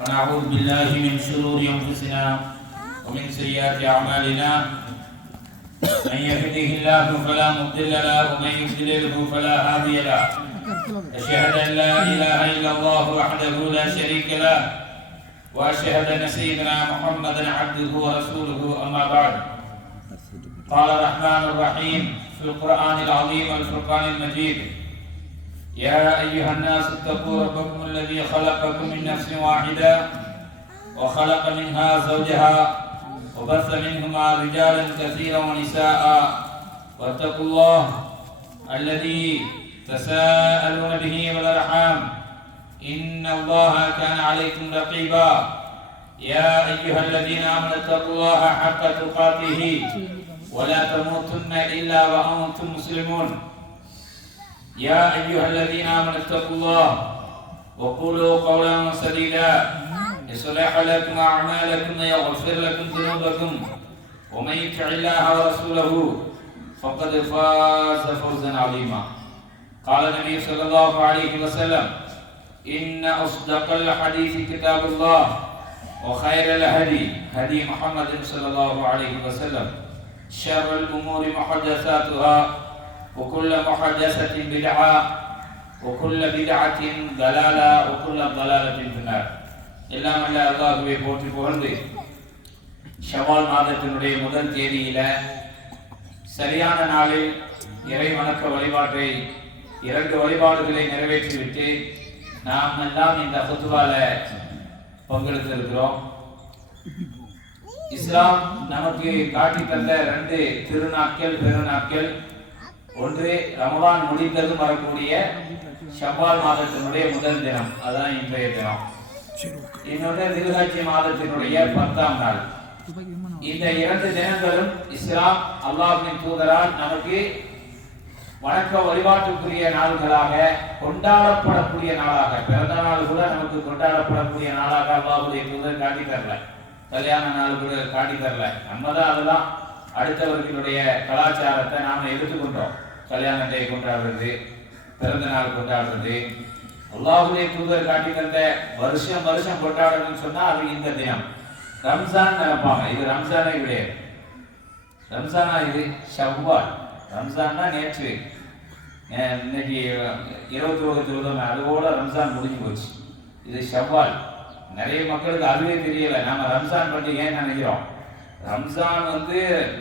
ونعوذ بالله من شرور أنفسنا ومن سيئات أعمالنا من يهده الله فلا مضل له ومن يضلله فلا هادي له أشهد أن لا إله إلا الله وحده لا شريك له وأشهد أن سيدنا محمدا عبده ورسوله أما بعد قال الرحمن الرحيم في القرآن العظيم والفرقان المجيد يا أيها الناس اتقوا ربكم الذي خلقكم من نفس واحدة وخلق منها زوجها وبث منهما رجالا كثيرا ونساء واتقوا الله الذي تساءلون به والأرحام إن الله كان عليكم رقيبا يا أيها الذين آمنوا اتقوا الله حق تقاته ولا تموتن إلا وأنتم مسلمون يا أيها الذين آمنوا اتقوا الله وقولوا قولا سديدا يصلح لكم أعمالكم ويغفر لكم ذنوبكم ومن يطع الله ورسوله فقد فاز فوزا عظيما قال النبي صلى الله عليه وسلم إن أصدق الحديث كتاب الله وخير الهدي هدي محمد صلى الله عليه وسلم شر الأمور محدثاتها وكل محدثة بدعة وكل بدعة ضلالة وكل ضلالة في النار எல்லாம் அல்ல அல்லாஹ்வை போற்றி புகழ்ந்து ஷவால் மாதத்தினுடைய முதல் தேதியில சரியான நாளில் இறை வணக்க வழிபாட்டை 2 வழிபாடுகளை நிறைவேற்றிவிட்டு நாம் எல்லாம் இந்த ஃபுத்வால பங்கெடுத்து இருக்கிறோம். இஸ்லாம் நமக்கு காட்டி தந்த 2 திருநாட்கள் பெருநாட்கள், ஒன்று ரமலான் முடிந்ததும் வரக்கூடிய ஷவ்வால் மாதத்தினுடைய முதல் தினம், அதான் இன்றைய தினம். இன்னொன்று தில்ஹஜ் மாதத்தினுடைய 10ஆம் நாள். இந்த 2 தினங்களும் இஸ்லாம் அல்லாஹ்வின் தூதரால் நமக்கு வணக்க வழிபாட்டுக்குரிய நாள்களாக, கொண்டாடப்படக்கூடிய நாளாக, பிறந்த நாள் கூட நமக்கு கொண்டாடப்படக்கூடிய நாளாக அல்லாஹ்வுடைய தூதர் காட்டி தரல. கல்யாண நாள் கூட காட்டி தரல. நம்ம தான் அதெல்லாம் அடுத்தவர்களுடைய கலாச்சாரத்தை நாம எடுத்துக்கொண்டோம். கல்யாண டே கொண்டாடுறது, பிறந்த நாள் கொண்டாடுறது, அல்லாஹ்வுடைய தூதர் காட்டி தந்த வருஷம் வருஷம் கொண்டாடணும்னு சொன்னா அது இந்த தினம். ரம்ஜான் நினைப்பாங்க, இது ரம்ஜானே கிடையாது. ரம்ஜானா இது ஷவ்வால். ரம்ஜான்னா நேற்று, இன்னைக்கு 21 அதோட ரம்ஜான் முடிஞ்சு போச்சு. இது ஷவ்வால். நிறைய மக்களுக்கு அதுவே தெரியல. நாம ரம்ஜான் பண்டிகைன்னு நினைக்கிறோம். ரம்ஜான்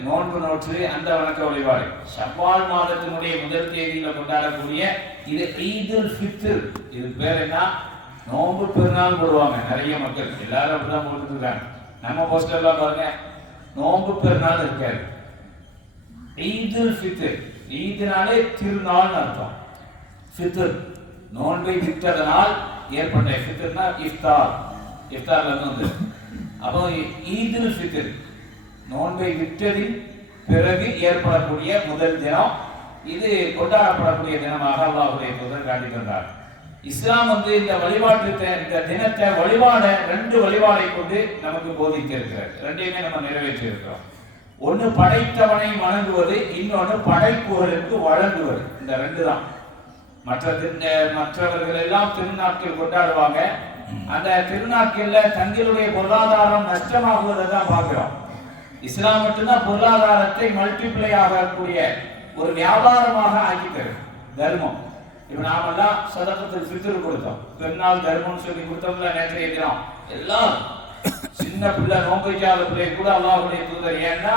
நோன்பு நோற்று அந்த வணக்க வழிபாடு. ஷவ்வால் மாதத்தினுடைய முதல் தேதியில கொண்டாடக்கூடிய இது ஈதுல் ஃபித்ர். இது பேர் என்ன? நோன்பு பெருநாள் போடுவாங்க நிறைய மக்கள். எல்லாரும் அப்படிதான் போட்டுட்டு இருக்காங்க. நம்ம போஸ்டர்லாம் பாருங்க, நோன்பு பெருநாள் இருக்காது, ஈதுல் ஃபித்ர். ஈதுனாலே திருநாள்னு அர்த்தம். ஃபித்ர் நோன்பை விட்டதனால் ஏற்பட்ட, ஃபித்ர்னா இஃப்தார், இஃப்தார்ல இருந்து. அப்போ ஈதுல் ஃபித்ர் நோன்பை விட்டதின் பிறகு ஏற்படக்கூடிய முதல் தினம். இது கொண்டாடப்படக்கூடிய தினமாக அல்லாஹ்வுடைய தூதர் காட்டி தந்தார். இஸ்லாம் இந்த வழிபாட்டு இந்த தினத்தை வழிபாட 2 வழிபாடை கொண்டு நமக்கு போதிக்க இருக்கிறார். 2யுமே நம்ம நிறைவேற்றி இருக்கிறோம். ஒன்று படைத்தவனை வணங்குவது, இன்னொன்று படைப்புகளுக்கு வழங்குவது. இந்த 2 தான். மற்றவர்கள் எல்லாம் திருநாட்கள் கொண்டாடுவாங்க. அந்த திருநாட்கள்ல தங்களுடைய பொருளாதாரம் நஷ்டமாகுவதை தான் பார்க்கிறோம். இஸ்லாம் மட்டும்தான் பொருளாதாரத்தை மல்டிப்ளை ஆகக்கூடிய ஒரு வியாபாரமாக ஆக்கித்தரு. தர்மம். இப்ப நாமெல்லாம் சதகத்துல் ஃபித்ர் கொடுத்தோம், பெருநாள் தர்மம் சொல்லி கொடுத்தோம்ல நேற்றைய தினம். எல்லாம் சின்ன பிள்ளை, நோம்பைக்காத பிள்ளை கூட அல்லாஹ்வுடைய தூதர், ஏன்னா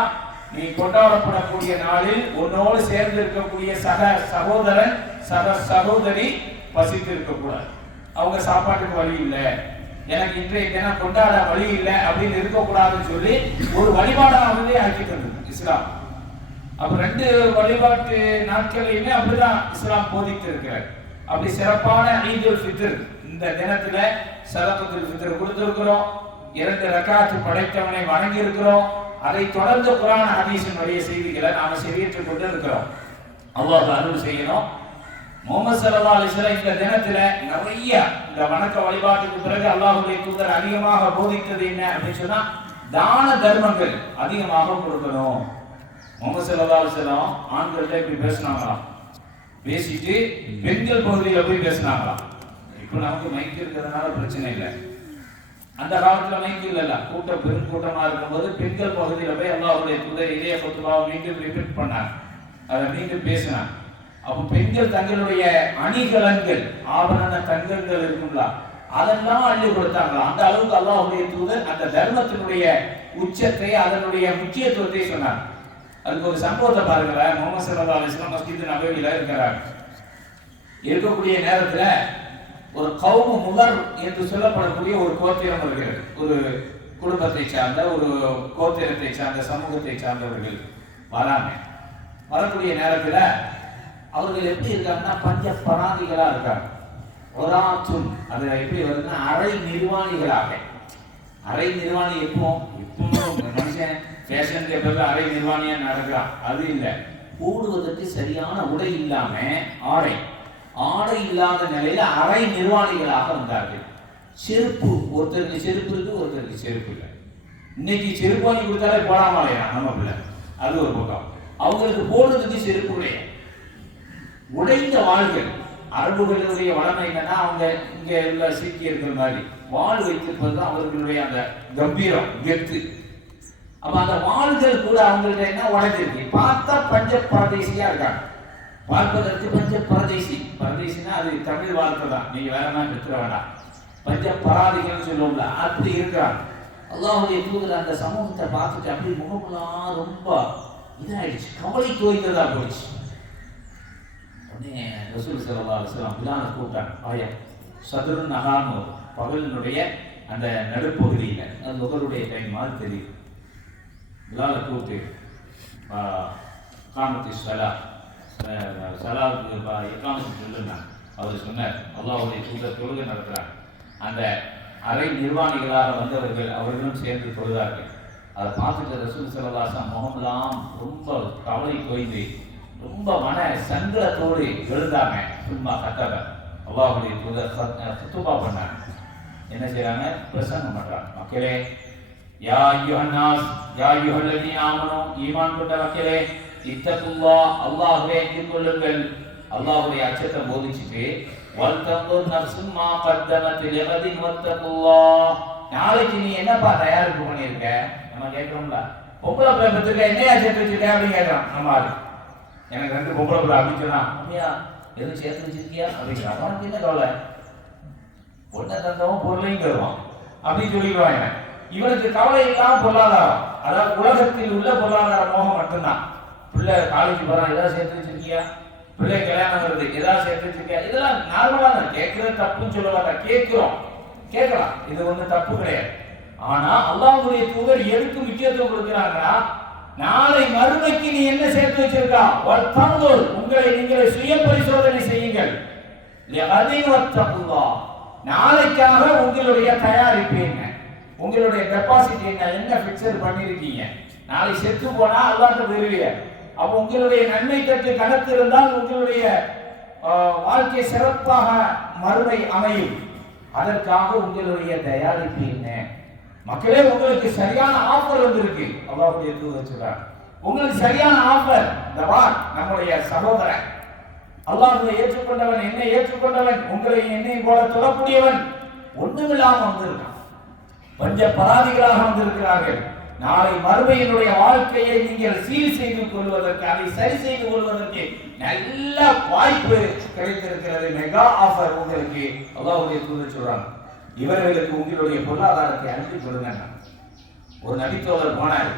நீ கொண்டாடப்படக்கூடிய நாளில் உன்னோடு சேர்ந்து இருக்கக்கூடிய சக சகோதரன் சக சகோதரி பசித்து இருக்கக்கூடாது. அவங்க சாப்பாட்டுக்கு வழி இல்லை, எனக்கு இன்றைய தினம் கொண்டாட வழி இல்லை அப்படின்னு இருக்கக்கூடாதுன்னு சொல்லி ஒரு வழிபாடாகவே ஆக்கி தந்தது இஸ்லாம். அப்ப 2 வழிபாட்டு நாட்களையுமே அப்படிதான் இஸ்லாம் போதித்து இருக்கிறார். அப்படி சிறப்பான ஈதுல் ஃபித்ர் இந்த தினத்துல சதகத்துல் ஃபித்ர் கொடுத்திருக்கிறோம். 2 ரக்காத் படைத்தவனை வணங்கி இருக்கிறோம். அதை தொடர்ந்து குர்ஆன் ஹதீஸின் வழிய செய்திகளை நாம செவியேற்றுக் கொண்டு இருக்கிறோம். அல்லாஹ் அருள் செய்யணும். முஹம்மது ஸல்லல்லாஹு அலைஹி வஸல்லம் இந்த தினத்துல நிறைய இந்த வணக்க வழிபாட்டுக்கு பிறகு அல்லாஹ்வுடைய தூதர் அதிகமாக போதித்தது என்ன அப்படின்னு சொன்னா, தான தர்மங்கள் அதிகமாக கொடுக்கணும். முஹம்மது ஸல்லல்லாஹு அலைஹி வஸல்லம் ஆண்கள்ட்ட இப்படி பேசினாங்களாம், பேசிட்டு பெண்கள் பகுதியில் போய் பேசினாங்களாம். இப்போ நமக்கு மைக் இருக்கிறதுனால பிரச்சனை இல்லை. அந்த காலத்துல மைக்கு இல்ல, கூட்டம் பெருங்கூட்டமா இருக்கும்போது பெண்கள் பகுதியில போய் அல்லாஹ்வுடைய தூதர் இதே குத்துபாவை மீண்டும் ரிப்பீட் பண்ணாங்க, அதை மீண்டும் பேசினாங்க. அப்ப பெண்கள் தங்களுடைய அணிகலன்கள் ஆபரண தங்கங்கள் இருக்குங்களா அதெல்லாம் அள்ளி கொடுத்தாங்களா. அந்த அளவுக்கு அல்லாஹ்வுடைய தூதர் அந்த தர்மத்தினுடைய உச்சத்தை அதனுடைய முக்கியத்துவத்தை சொன்னார். அதுக்கு ஒரு சம்பவத்தை பாருங்களேன். முஹம்மது ஸல்லல்லாஹு அலைஹி வஸல்லம் மஸ்ஜித் நபவியில இருக்கிறார். இருக்கக்கூடிய நேரத்துல ஒரு கௌமு முதர் என்று சொல்லப்படக்கூடிய ஒரு கோத்திரம் இருக்கிறது. ஒரு குடும்பத்தை சார்ந்த ஒரு கோத்திரத்தை சார்ந்த சமூகத்தை சார்ந்தவர்கள் வராங்க. வரக்கூடிய நேரத்துல அவர்கள் எப்படி இருக்காங்கன்னா பஞ்ச பராதிகளா இருக்காங்க. ஒராத்தும் அது எப்படி வருதுன்னா அரை நிர்வாணிகளாக. அரை நிர்வாணி எப்போ மனுஷன் ஃபேஷன் பேப்பர்ல அரை நிர்வாணியா நடக்கிறான், அது இல்லை. கூடுவதற்கு சரியான உடை இல்லாம ஆடை இல்லாத நிலையில அரை நிர்வாணிகளாக வந்தார்கள். செருப்பு, ஒருத்தருக்கு செருப்பு இருக்கு, ஒருத்தருக்கு செருப்பு இல்லை. இன்னைக்கு செருப்பு வாங்கி கொடுத்தாலே போடாமலையா நம்ம பிள்ளை, அது ஒரு பக்கம். அவங்களுக்கு போடுறதுக்கு செருப்பு கிடையாது. உடைந்த வாள்கள். அரபுகளுடைய வளமை என்னன்னா அவங்க இங்க உள்ள சீக்கியர்கள் மாதிரி வாள் வைத்திருப்பதுதான் அவர்களுடைய அந்த கம்பீரம், கெத்து. அப்ப அந்த வாள்கள் கூட அவங்கள்ட்ட என்ன உடைஞ்சிருக்கு, பார்த்தா பஞ்ச பரதேசியா இருக்காங்க. பார்ப்பதற்கு பஞ்ச பரதேசினா அது தமிழ் வார்த்தை தான், நீங்க வேற மாதிரி எடுத்துட வேண்டாம். பஞ்ச பராதிகள் சொல்லுவோம்ல, அப்படி இருக்கிறாங்க. அல்லாஹ்வுடைய தூதர் அந்த சமூகத்தை பார்த்துட்டு அப்படி முகமெல்லாம் ரொம்ப இதாயிடுச்சு, கவலை தோய்ந்ததா போயிடுச்சு. உடனே ரசூல் ஸல்லல்லாஹு அலைஹி வஸல்லம் பிலாலை கூப்பிட்டாங்க. ஆயா சதுருன் நகான்னு பகலினுடைய அந்த நடுப்பகுதியில், அது நுகருடைய டைம் மாதிரி தெரியுது. பிலாலை கூப்பிட்டு காமத்தி சலாவுக்கு எக்காமத்து சொல்லுங்க. அவர் சொன்னார், அல்லாஹ்வுடைய தூதர் தொழுகை நடத்துகிறார். அந்த அரை நிர்வாணிகளாக வந்தவர்கள் அவர்களும் சேர்ந்து தொழுதார்கள். அதை பார்த்துட்டு ரசூல் ஸல்லல்லாஹு அலைஹி வஸல்லம் முகமெல்லாம் ரொம்ப கவலை தோய்ந்து ரொம்ப மன சங்கடத்தோடு எழுந்தாங்க. சும்மா கத்தவ அல்லாஹ்வுடைய தூதர் குத்துபா பண்ணாங்க. என்ன செய்யறாங்க, பிரசங்கம் பண்றாங்க. மக்களே, யா அய்யுஹன்னாஸ் யா அய்யுஹல்லதீன ஆமனூ, ஈமான் கொண்ட மக்களே, இத்தகுல்லாஹ், அல்லாஹ்வை அஞ்சிக் கொள்ளுங்கள். அல்லாஹ்வுடைய அச்சத்தை போதிச்சுட்டு வல்தன்துர் நஃப்சும் மா கத்தமத் லிகதின் வத்தகுல்லாஹ், நாளைக்கு நீ என்னப்பா தயாரிப்பு பண்ணியிருக்க. நம்ம கேட்கிறோம்ல, பொம்பளை பிள்ளை பெற்றிருக்க, என்னையா சேர்த்து வச்சிருக்க அப்படின்னு கேட்கறான். நம்ம ஆளு எனக்கு 2 பொம்பளை பிள்ளை அப்படின்னு சொன்னா, அப்படியா எதுவும் சேர்த்து வச்சிருக்கியா அப்படிங்கிறான். அவனுக்கு என்ன கவலை, பொண்ணை தந்தவன் பொருளையும் தருவான் அப்படின்னு சொல்லிடுவாங்க. இவனுக்கு கவலை இல்லாம பொருளாதாரம், அதாவது உலகத்தில் உள்ள பொருளாதார மோகம் மட்டும்தான். பிள்ளை காலேஜ் போறான், ஏதாவது சேர்த்து வச்சிருக்கியா, பிள்ளை கல்யாணம் வருது, ஏதாவது சேர்த்து வச்சிருக்கியா, இதெல்லாம் நார்மலா தான். கேட்கறது தப்புன்னு சொல்ல மாட்டேன், கேட்கலாம், இது ஒண்ணு தப்பு கிடையாது. ஆனா அல்லாஹ்வுடைய தூதர் எதுக்கு முக்கியத்துவம் கொடுக்கிறாங்கன்னா, நாளை மறுமைக்கு நீ என்ன சேர்த்து வச்சிருக்கா, உங்களை நீங்களே சுய பரிசோதனை செய்யுங்கள். நாளைக்காக உங்களுடைய தயாரிப்பு என்ன, உங்களுடைய டெபாசிட் என்ன பிக்சர் பண்ணிருக்கீங்க. நாளை செத்து போனா அல்லாஹ்ட்ட போயிருவீங்க. அப்ப உங்களுடைய நன்மை தட்டு கணக்கு இருந்தால் உங்களுடைய வாழ்க்கை சிறப்பாக மறுமை அமையும். அதற்காக உங்களுடைய தயாரிப்பு என்ன. மக்களே, உங்களுக்கு சரியான ஆஃபர் வந்திருக்கு. அல்லாஹ்வுடைய தூதர் சொல்றார், உங்களுக்கு சரியான ஆஃபர். இந்த வார் நம்முடைய சகோதரன், அல்லாஹ்வை ஏற்றுக்கொண்டவன், என்னை ஏற்றுக்கொண்டவன், உங்களை என்னை போல தொழக்கூடியவன் ஒண்ணுமில்லாம வந்திருக்கான். பஞ்ச பராதிகளாக வந்திருக்கிறார்கள். நாளை மறுமையினுடைய வாழ்க்கையை நீங்கள் சீர் செய்து கொள்வதற்கு, அதை சரி செய்து கொள்வதற்கு நல்ல வாய்ப்பு கிடைத்திருக்கிறது. மெகா ஆஃபர் உங்களுக்கு. அல்லாஹ்வுடைய தூதர் சொல்றாங்க, இவர்களுக்கு உங்களுடைய பொருளாதாரத்தை அனுப்பி கொடுங்க. ஒரு நபித்தோழர் போனார்,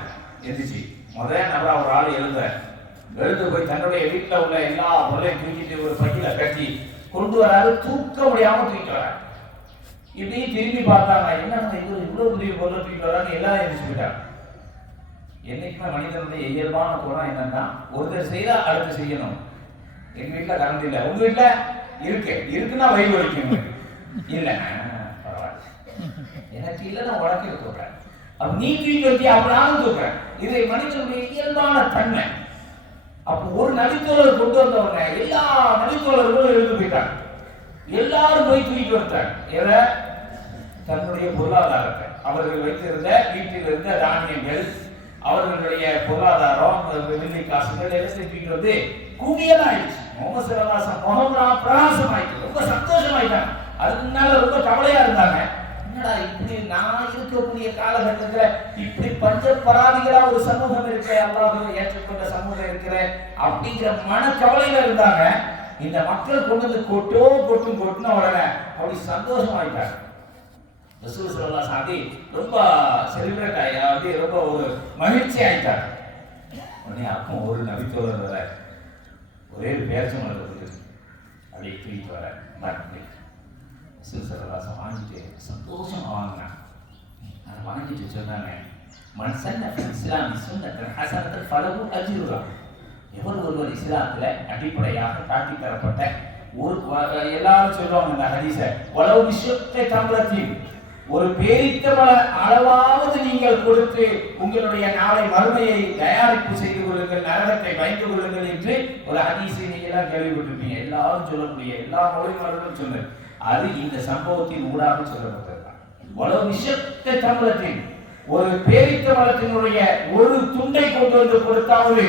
எந்திரிச்சு முதல் நபரா ஒரு ஆள் எழுந்து போய் தன்னுடைய வீட்டில் உள்ள எல்லா பொருளையும் தூக்கிட்டு ஒரு பையில கட்டி கொண்டு வராரு. தூக்க முடியாம தூக்கிட்டு வராரு. இப்படி திரும்பி பார்த்தாங்க, என்ன இவ்வளவு பெரிய பொருளை தூக்கிட்டு வரான்னு எல்லாரும் எழுதிச்சுட்டாங்க. என்னைக்குமே மனிதனுடைய இயல்பான குணம் என்னன்னா, ஒருத்தர் செய்தா அடுத்து செய்யணும். எங்க வீட்டுல கரண்ட் இல்லை, உங்க வீட்டுல இருக்குன்னா வயிறு வலிக்கணும். இல்லை எனக்கு இல்லை, நான் உடக்கில தூக்குறேன். அப்ப நீ தூக்கி வச்சு அப்ப நானும் தூக்குறேன். இது மனிதனுடைய இயல்பான தன்மை. அப்ப ஒரு நபித்தோழர் கொண்டு வந்தவங்க எல்லா நபித்தோழர்களும் எழுந்து போயிட்டாங்க. எல்லாரும் போய் தூக்கிட்டு வந்துட்டாங்க. எதை? தன்னுடைய பொருளாதாரத்தை, அவர்கள் வைத்திருந்த வீட்டில் இருந்த தானியங்கள், அவர்களுடைய பொருளாதாரம், வெள்ளி காசுகள் எல்லாம் தூக்கிட்டு வந்து கூடியதான் ஆயிடுச்சு. முகமது ஸல்லல்லாஹு அலைஹி வஸல்லம் முகம்லாம் பிரகாசம் ஆயிடுச்சு, ரொம்ப சந்தோஷம் ஆயிட்டாங்க. அதுக்கு முன்னால ரொம்ப கவலையா இருந்தாங்க. என்னடா இப்படி நான் இருக்கக்கூடிய காலகட்டத்துல இப்படி பஞ்ச பராதிகளா ஒரு சமூகம் இருக்கிற, அல்லாஹ்வை ஏற்றுக்கொண்ட சமூகம் இருக்கிற அப்படிங்கிற மனக்கவலையில இருந்தாங்க. இந்த மக்கள் கொண்டு வந்து கொட்டுன உடனே அப்படி சந்தோஷமாயிட்டாங்க. ரசூல் ஸல்லல்லாஹு அலைஹி வஸல்லம் ரொம்ப செலிப்ரேட் ஆகி ரொம்ப ஒரு மகிழ்ச்சி ஆயிட்டாங்க. உடனே அப்போ ஒரு நபித்தோழர் வர ஒரே பேச்சமலை அப்படியே தூக்கிட்டு வர ரசூல் ஸல்லல்லாஹு அலைஹி வஸல்லம் வாங்கிட்டு சந்தோஷமா வாங்கினாங்க. அதை வாங்கிட்டு சொன்னாங்க, மன் சன்ன ஃபில் இஸ்லாமி சுன்னத்தன் ஹஸனத்தன் ஃபலஹு அஜ்ருஹா. எவர் ஒருவர் இஸ்லாத்துல அடிப்படையாக காட்டி தரப்பட்ட ஒரு, எல்லாரும் சொல்லுவாங்க இந்த ஹதீஸை, வலவு பிஷுக்கை தம்ரத்தின், ஒரு பேரித்தபல அளவாவது நீங்கள் கொடுத்து உங்களுடைய நாளை மறுமையை தயாரிப்பு செய்து கொள்ளுங்கள், நரகத்தை பயந்து கொள்ளுங்கள் என்று ஒரு ஹதீஸை நீங்க எல்லாம் கேள்விப்பட்டிருப்பீங்க. எல்லாரும் சொல்லக்கூடிய எல்லா மொழிமார்களும் சொன்னது அது இந்த சம்பவத்தின் ஊடாக சொல்லப்பட்டதுதான். வலவு பிஷுக்கை தம்ரத்தின், ஒரு பேரித்தபலத்தினுடைய ஒரு துண்டை கொண்டு வந்து கொடுத்தாவது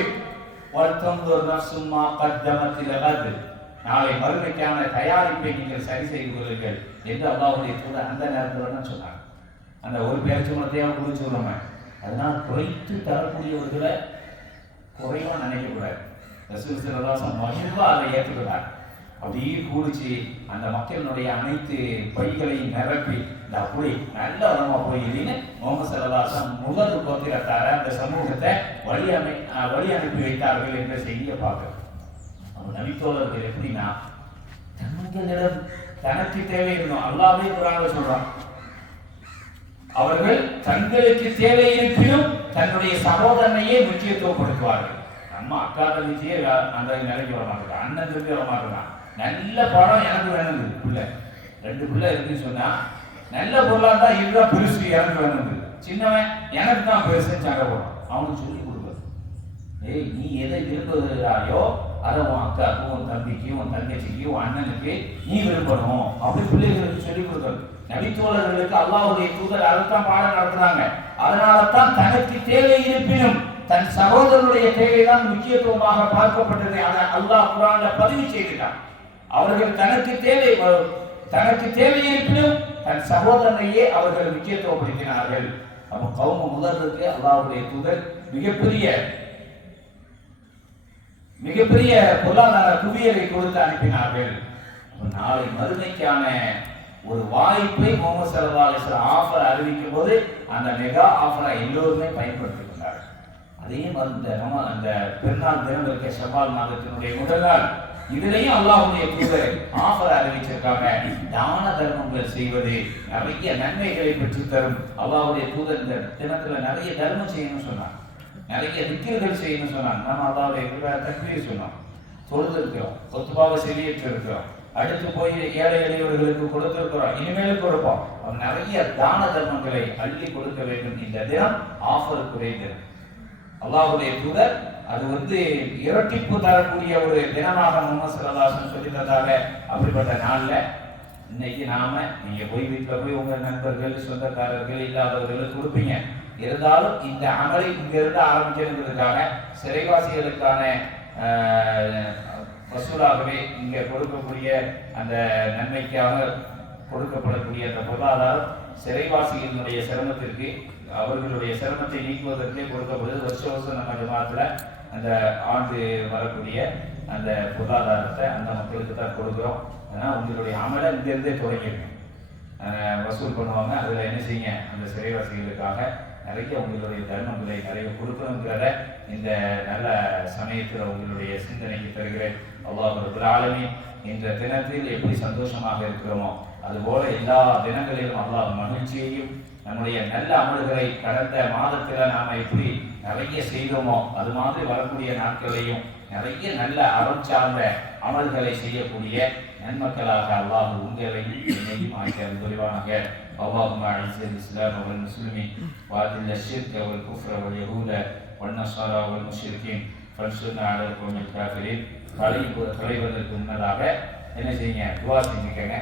நாளை மறுமைக்கான தயாரிப்பை நீங்கள் சரி செய்து கொள்ளுங்கள் என்று அல்லாஹ்வுடைய தூதர் அந்த நேரத்தில் சொன்னாங்க. அந்த ஒரு பேச்சுமத்தையாக குறிச்சு விடுறோம். அதனால் குறைத்து தரக்கூடியவர்களை குறைவா நினைக்கக்கூடாது. ரசூல் ஸல்லல்லாஹு அலைஹி வஸல்லம் மகிழ்வா அதை ஏற்றுக்கிறார். அப்படியே கூடிச்சு அந்த மக்களினுடைய அனைத்து பைகளையும் நிரப்பி அப்படி நல்ல உரமா போய் இல்லைன்னு முஹம்மது ஸல்லல்லாஹு அலைஹி வஸல்லம் முதல் கோத்திரத்தார அந்த சமூகத்தை வழி அனுப்பி வைத்தார்கள் என்ற செய்தியை பார்க்கிறோம். அவங்க நபித்தோழர்கள் எப்படின்னா தங்களிடம் தனக்கு தேவை இருந்தோம். அல்லாஹ்வே குர்ஆன்ல சொல்றான், அவர்கள் தங்களுக்கு தேவை இருப்பினும் தன்னுடைய சகோதரனையே முக்கியத்துவப்படுத்துவார்கள். நம்ம அக்கா தங்கச்சியே அந்த நிலைக்கு வர மாட்டேங்கிறான், அண்ணன் திரும்பி வர மாட்டேங்கிறான். நல்ல படம் எனக்கு வேணுது, பிள்ளை 2 பிள்ளை இருக்குன்னு சொன்னா நல்ல பொருளா தான் இதுதான் பெருசு எனக்கு வேணுது, சின்னவன் எனக்கு தான் பெருசுன்னு சண்டை போடுறான். அவனுக்கு சொல்லி கொடுக்குறது, ஏய் நீ எதை விரும்புகிறாயோ அதை உன் அக்காவுக்கு, உன் தம்பிக்கு, உன் தங்கச்சிக்கு, உன் அண்ணனுக்கு நீ விரும்பணும் அப்படி பிள்ளைகளுக்கு சொல்லிக் கொடுக்கணும். நபித்தோழர்களுக்கு அல்லாஹ்வுடைய தூதர் அதைத்தான் பாடம் நடத்துறாங்க. அதனால்தான் தனக்கு தேவை இருப்பினும் தன் சகோதரனுடைய தேவைதான் முக்கியத்துவமாக பார்க்கப்பட்டது. அதை அல்லாஹ் குர்ஆன்ல பதிவு செய்கிறார். அவர்கள் தனக்கு தேவை இருப்பினும் தன் சகோதரனையே அவர்கள் முக்கியத்துவப்படுத்தினார்கள். அப்ப கௌம முதலுக்கு அல்லாஹ்வுடைய தூதர் மிகப்பெரிய பொருளாதார குவியலை கொடுத்து அனுப்பினார்கள். நாளை மறுமைக்கான ஒரு வாய்ப்பை முஹம்மது ஸல்லல்லாஹு அலைஹி வஸல்லம் ஆஃபர் அறிவிக்கும் போது அந்த மெகா ஆஃபரை எல்லோருமே பயன்படுத்தினார்கள். அதே மாதிரி அந்த பெருநாள் தினம் இருக்க ஷவ்வால் மாதத்தினுடைய முதல் நாள், இதுலையும் அல்லாஹ்வுடைய தூதர் ஆஃபர் அறிவிச்சிருக்காங்க. தான தர்மங்கள் செய்வது நிறைய நன்மைகளை பெற்று தரும். அல்லாஹ்வுடைய தூதர் இந்த தினத்துல நிறைய தர்மம் செய்யணும்னு சொன்னாங்க, நிறைய திக்ர்கள் செய்யணும்னு சொன்னாங்க. நம்ம அல்லாஹ்வுடைய தக்பீர் சொன்னோம், தொழுது இருக்கிறோம், கொத்துபாவை செலியேற்று இருக்கிறோம், அடுத்து போய் ஏழை எளியவர்களுக்கு கொடுத்திருக்கிறோம், இனிமேலும் கொடுப்போம். நிறைய தான தர்மங்களை அள்ளி கொடுக்க வேண்டும். இந்த தினம் ஆஃபருக்குரிய தினம். அல்லாஹ்வுடைய தூதர் அது இரட்டிப்பு தரக்கூடிய ஒரு தினமாக முஹம்மது ஸல்லல்லாஹு அலைஹி வஸல்லம் சொல்லி தந்தாங்க. அப்படிப்பட்ட நாள்ல இன்னைக்கு நாம நீங்க போய் வீட்டில் போய் உங்க நண்பர்கள், சொந்தக்காரர்கள், இல்லாதவர்களுக்கு கொடுப்பீங்க. இருந்தாலும் இந்த அமலை இங்க இருந்து ஆரம்பிக்கிறதுக்காக சிறைவாசிகளுக்கான வசூலாகவே இங்க கொடுக்கக்கூடிய அந்த நன்மைக்காக கொடுக்கப்படக்கூடிய அந்த பொருளாதாரம் சிறைவாசிகளினுடைய சிரமத்திற்கு, அவர்களுடைய சிரமத்தை நீக்குவதற்கே கொடுக்கப்படுது. வருஷம் நம்ம ஜமாத்துல அந்த ஆண்டு வரக்கூடிய அந்த பொருளாதாரத்தை அந்த மக்களுக்கு தான் கொடுக்குறோம். அதனால் உங்களுடைய அமலை இங்கிருந்தே தொடங்கிடும். வசூல் பண்ணுவாங்க. அதில் என்ன செய்யுங்க, அந்த சிறைவாசிகளுக்காக நிறைய உங்களுடைய தர்மங்களை நிறைய கொடுக்கணுங்கிறத இந்த நல்ல சமயத்தில் உங்களுடைய சிந்தனைக்கு தருகிறேன். அல்லாஹ் ரப்பல் ஆலமீன் இந்த தினத்தில் எப்படி சந்தோஷமாக இருக்கிறோமோ அதுபோல எல்லா தினங்களிலும் அல்லாஹ் மகிழ்ச்சியையும், நம்முடைய நல்ல அமல்களை கடந்த மாதத்தில் நாம் எப்படி நிறைய செய்தோமோ அது மாதிரி வரக்கூடிய நாட்களையும் நிறைய நல்ல அறம் சார்ந்த அமல்களை செய்யக்கூடிய நன்மக்களாக அல்லாஹ் உங்களையும் என்னையும் ஆக்கியது புரிவானாக. اللهم اعز الاسلام والمسلمين واذل الشرك والكفر واليهود والنصارى والمشركين فانصرنا على القوم الكافرين. தலைவதற்கு முன்னதாக என்ன செய்யுங்க, துவா செஞ்சுக்கங்க.